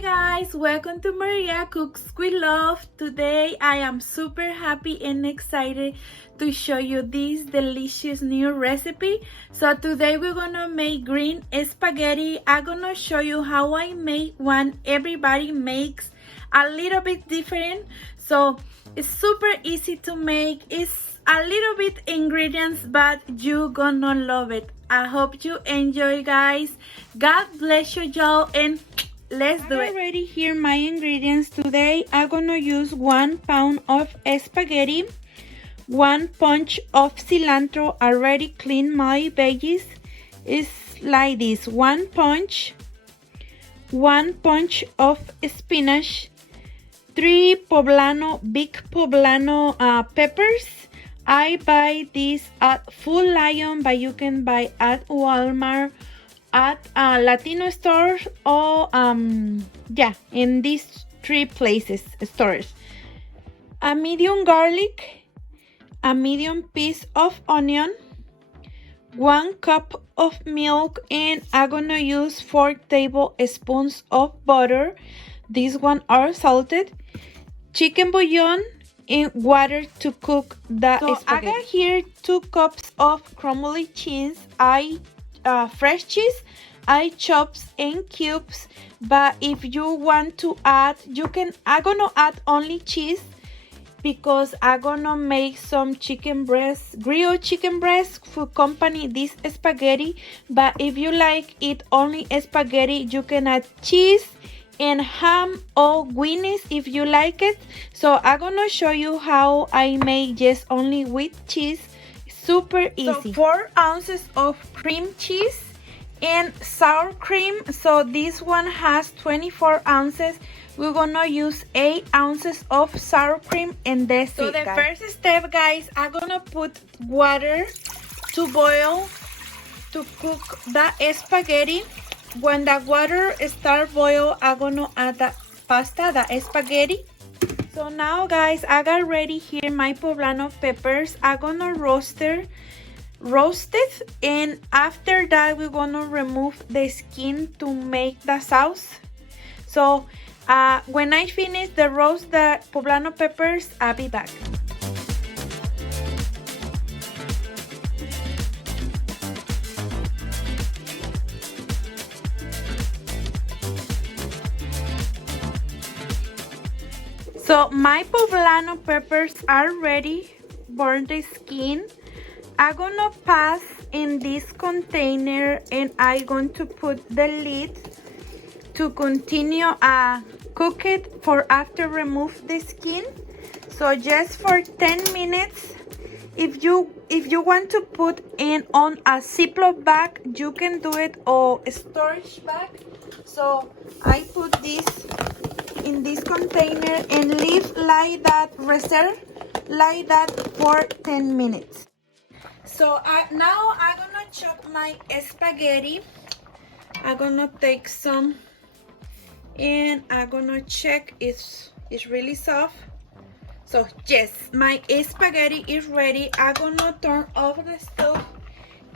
Hi guys, welcome to Maria Cooks with Love. Today I am super happy and excited to show you this delicious new recipe. So today we're gonna make green spaghetti. I'm gonna show you how I make one. Everybody makes a little bit different. So it's super easy to make. It's a little bit ingredients, but you're gonna love it. I hope you enjoy, guys. God bless you, y'all, and let's do it. I already here my ingredients. Today I'm gonna use 1 pound of spaghetti, 1 punch of cilantro. Already clean my veggies. It's like this: 1 punch, 1 punch of spinach, 3 poblano, big poblano peppers. I buy this at Full Lion, but you can buy at Walmart, at Latino stores, or yeah, in these 3 places stores. A medium garlic, a medium piece of onion, 1 cup of milk, and I'm gonna use 4 tablespoons of butter. These one are salted, chicken bouillon, and water to cook the spaghetti. I got here 2 cups of crumbly cheese. Fresh cheese. I chops in cubes, but if you want to add, you can. I'm gonna add only cheese because I'm gonna make some chicken breast, grilled chicken breast, for company this spaghetti. But if you like it only spaghetti, you can add cheese and ham or guineas if you like it. So I'm gonna show you how I make just only with cheese. Super easy. So 4 ounces of cream cheese and sour cream. So this one has 24 ounces. We're gonna use 8 ounces of sour cream, and that's it. So the first step, guys, I'm gonna put water to boil to cook the spaghetti. When the water starts boil, I'm gonna add the pasta, the spaghetti. So now, guys, I got ready here my poblano peppers. I'm gonna roast it, and after that we're gonna remove the skin to make the sauce. So when I finish the roast the poblano peppers, I'll be back. So my poblano peppers are ready. Burn the skin. I'm gonna pass in this container, and I'm going to put the lid to continue cook it for after remove the skin. So just for 10 minutes. If you want to put in on a Ziploc bag, you can do it, or a storage bag. So I put this in this container and leave like that, reserve like that for 10 minutes. So now I'm gonna chop my spaghetti. I'm gonna take some, and I'm gonna check it's really soft. So yes, my spaghetti is ready. I'm gonna turn off the stove,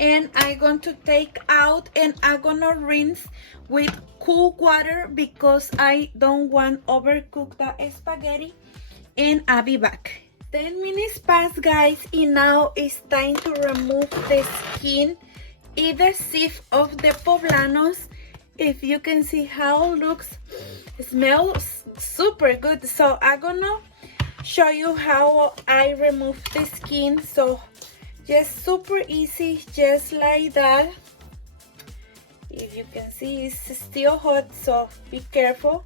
and I'm going to take out, and I'm gonna rinse with cool water because I don't want overcook the spaghetti, and I'll be back. 10 minutes passed, guys, and now it's time to remove the skin and the sieve of the poblanos. If you can see how it looks, it smells super good. So I'm gonna show you how I remove the skin. So just super easy, just like that. If you can see, it's still hot, so be careful.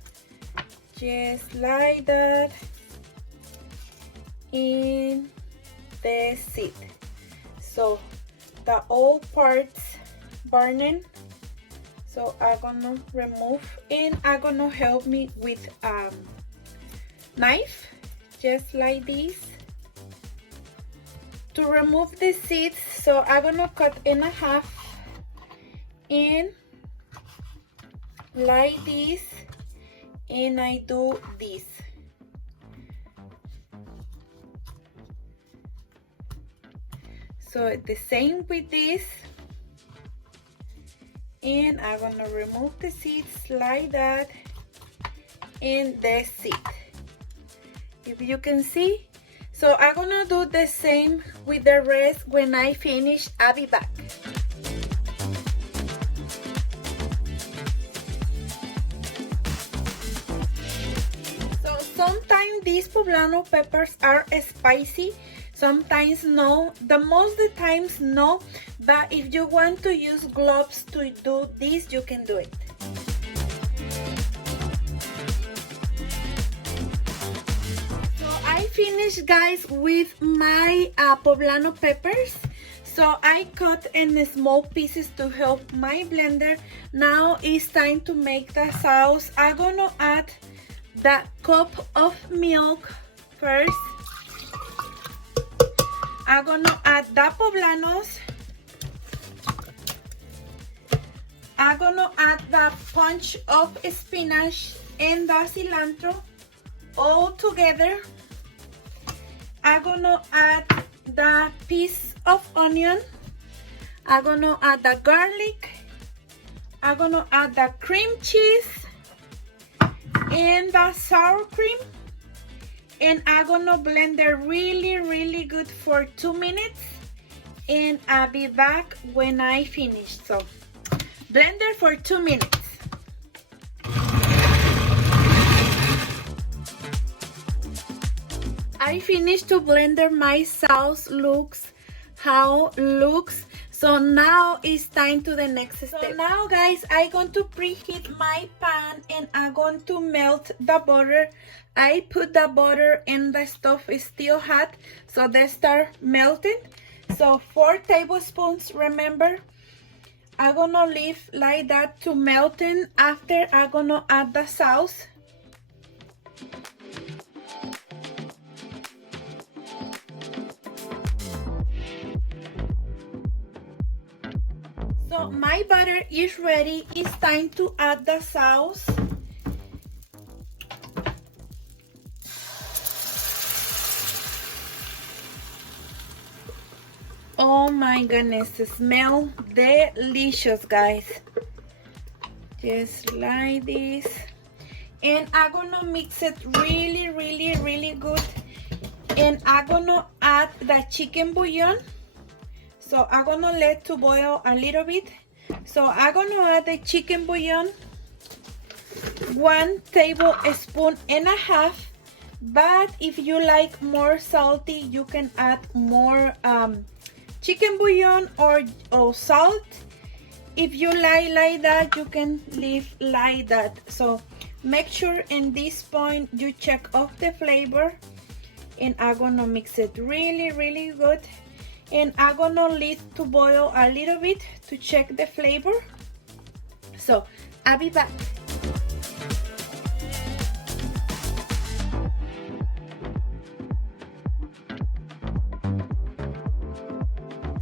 Just like that. In the seat. So the old parts burning. So I'm gonna remove, and I'm gonna help me with knife, just like this, to remove the seeds. So I'm gonna cut in half, and like this, and I do this. So the same with this, and I'm gonna remove the seeds like that, and that's it. If you can see. So I'm gonna do the same with the rest. When I finish, I'll be back. So sometimes these poblano peppers are spicy, sometimes no. The most of the times no, but if you want to use gloves to do this, you can do it. I finished, guys, with my poblano peppers. So I cut in small pieces to help my blender. Now it's time to make the sauce. I'm gonna add the cup of milk first. I'm gonna add the poblanos. I'm gonna add the bunch of spinach and the cilantro all together. I'm gonna add the piece of onion. I'm gonna add the garlic. I'm gonna add the cream cheese and the sour cream. And I'm gonna blend it really good for 2 minutes. And I'll be back when I finish. So blend it for 2 minutes. I finished to blender. My sauce looks how looks. So now it's time to the next step. So now, guys, I'm going to preheat my pan and I'm going to melt the butter. I put the butter and the stove is still hot, so they start melting. So 4 tablespoons, remember. I'm gonna leave like that to melting. After, I'm gonna add the sauce. So my butter is ready. It's time to add the sauce. Oh my goodness, it smells delicious, guys. Just like this. And I'm gonna mix it really good. And I'm gonna add the chicken bouillon. So I'm gonna let to boil a little bit. So I'm gonna add the chicken bouillon, 1 tablespoon and a half. But if you like more salty, you can add more chicken bouillon or salt. If you like that, you can leave like that. So make sure in this point you check off the flavor. And I'm gonna mix it really good. And I'm gonna leave to boil a little bit to check the flavor. So I'll be back.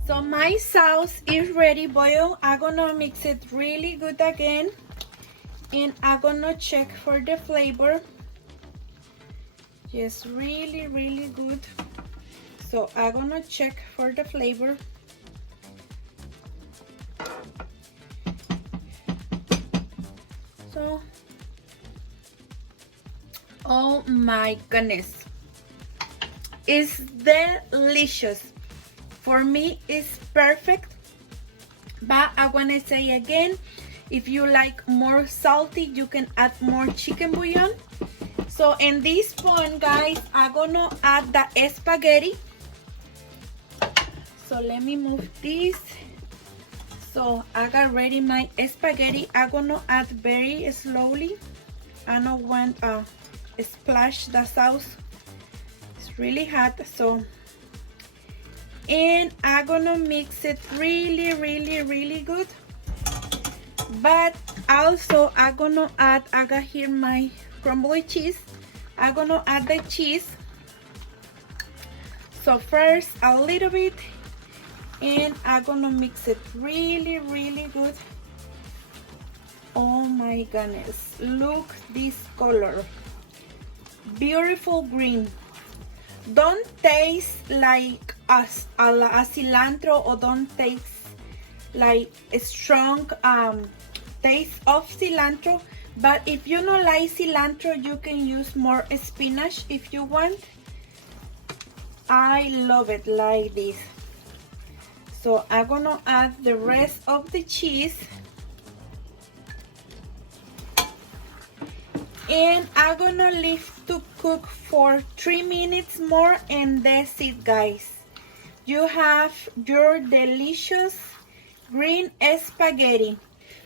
So my sauce is ready boil. I'm gonna mix it really good again. And I'm gonna check for the flavor. Just really good. So I'm gonna check for the flavor. So, oh my goodness, it's delicious. For me, it's perfect. But I wanna say again, if you like more salty, you can add more chicken bouillon. So in this point, guys, I'm gonna add the spaghetti. So let me move this. So I got ready my spaghetti. I'm gonna add very slowly. I don't want splash the sauce. It's really hot. So, and I'm gonna mix it really good. But also I'm gonna add, I got here my crumbly cheese. I'm gonna add the cheese. So first a little bit. And I'm gonna mix it really good. Oh my goodness, look this color, beautiful green. Don't taste like a cilantro, or don't taste like a strong taste of cilantro, But if you don't like cilantro, you can use more spinach if you want. I love it like this. So I'm gonna add the rest of the cheese. And I'm gonna leave to cook for 3 minutes more, and that's it, guys. You have your delicious green spaghetti.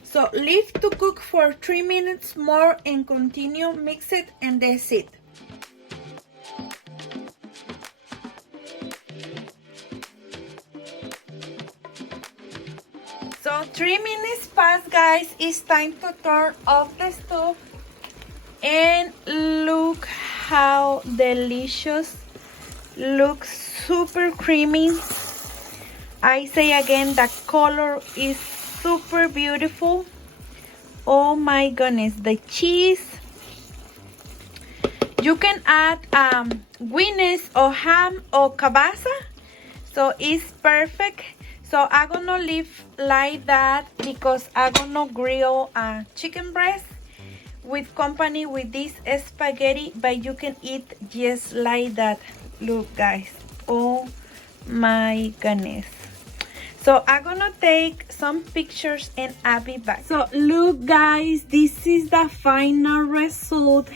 So leave to cook for 3 minutes more and continue mix it, and that's it. So 3 minutes passed, guys. It's time to turn off the stove. And look how delicious. Looks super creamy. I say again, the color is super beautiful. Oh my goodness, the cheese. You can add guinness or ham or cabasa. So it's perfect. So I'm gonna leave like that because I'm gonna grill chicken breast with company with this spaghetti, but you can eat just like that. Look, guys. Oh my goodness. So I'm gonna take some pictures and I'll be back. So look, guys, this is the final result.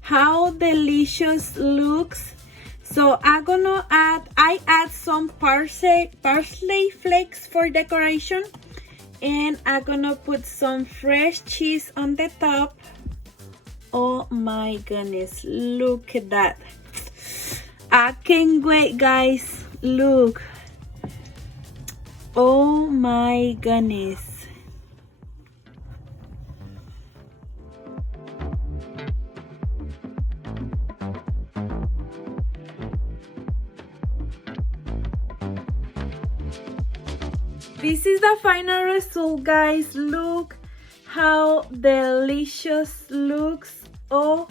How delicious looks. So I'm gonna add some parsley flakes for decoration, and I'm gonna put some fresh cheese on the top. Oh my goodness, look at that. I can't wait, guys. Look. Oh my goodness. This is the final result, guys. Look how delicious looks. Oh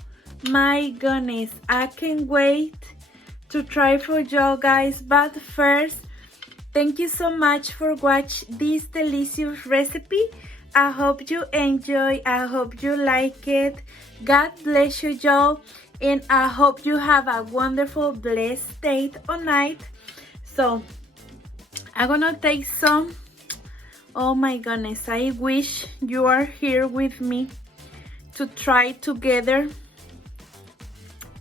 my goodness, I can't wait to try for you guys. But first, thank you so much for watching this delicious recipe. I hope you enjoy. I hope you like it. God bless you, y'all, and I hope you have a wonderful, blessed day or night. So I'm gonna take some. Oh my goodness, I wish you are here with me to try together.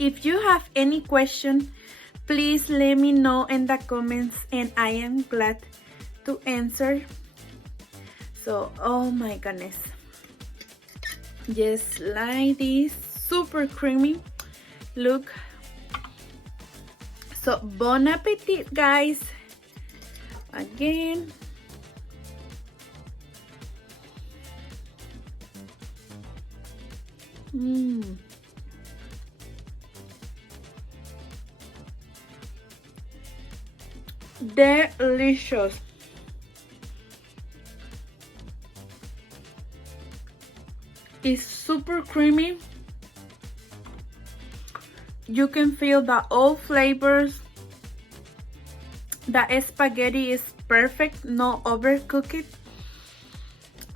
If you have any question, please let me know in the comments and I am glad to answer. So, oh my goodness. Just like this, super creamy. Look. So, bon appetit, guys. Again. Delicious. It's super creamy. You can feel the all flavors. The spaghetti is perfect, no overcooked.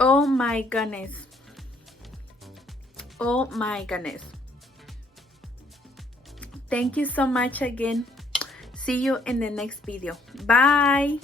Oh my goodness. Oh my goodness. Thank you so much again. See you in the next video. Bye.